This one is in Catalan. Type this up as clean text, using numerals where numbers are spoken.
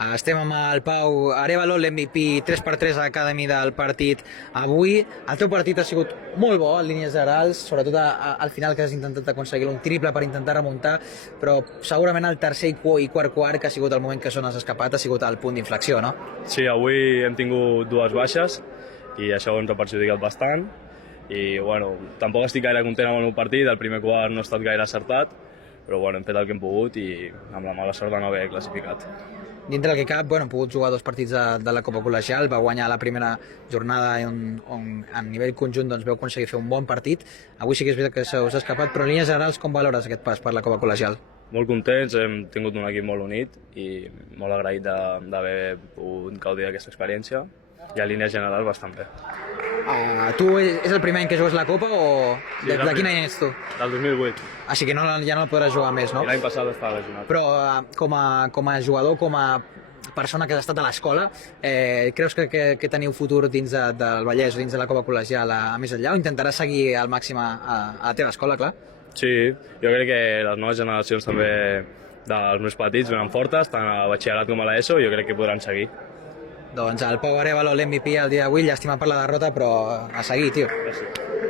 Estem amb el Pau Arévalo, l'MVP 3x3 Academy del partit avui. El teu partit ha sigut molt bo en línies generals, sobretot al final que has intentat aconseguir un triple per intentar remuntar, però segurament el tercer i quart quart, que ha sigut el moment que s'on has escapat, ha sigut el punt d'inflexió, no? Sí, avui hem tingut dues baixes i això ens ha perjudicat bastant. I bueno, tampoc estic gaire content amb el meu partit, el primer quart no ha estat gaire acertat, però bueno, hem fet el que hem pogut i amb la mala sort de no haver classificat. Dintre del que cap, hem pogut jugar dos partits de la Copa Col·legial, va guanyar la primera jornada on a nivell conjunt vau aconseguir fer un bon partit. Avui sí que és veritat que se us ha escapat, però en línies generals com valores aquest pas per la Copa Col·legial? Molt contents, hem tingut un equip molt unit i molt agraït d'haver pogut gaudir d'aquesta experiència i a línies generals bastant bé. Tu és el primer any que jugues la Copa o de quin any ets tu? Del 2008. Així que ja no el podràs jugar més, no? I l'any passat estava lesionat. Però com a jugador, com a persona que has estat a l'escola, creus que teniu futur dins del Vallès o dins de la Copa Col·legial a més enllà, o intentaràs seguir al màxim a la teva escola, clar? Sí, jo crec que les noves generacions també dels meus petits venen fortes, tant a batxillerat com a l'ESO, i jo crec que podran seguir. Doncs el Pau Arévalo, l'MVP el dia d'avui, llàstima per la derrota, però a seguir, tio. Gràcies.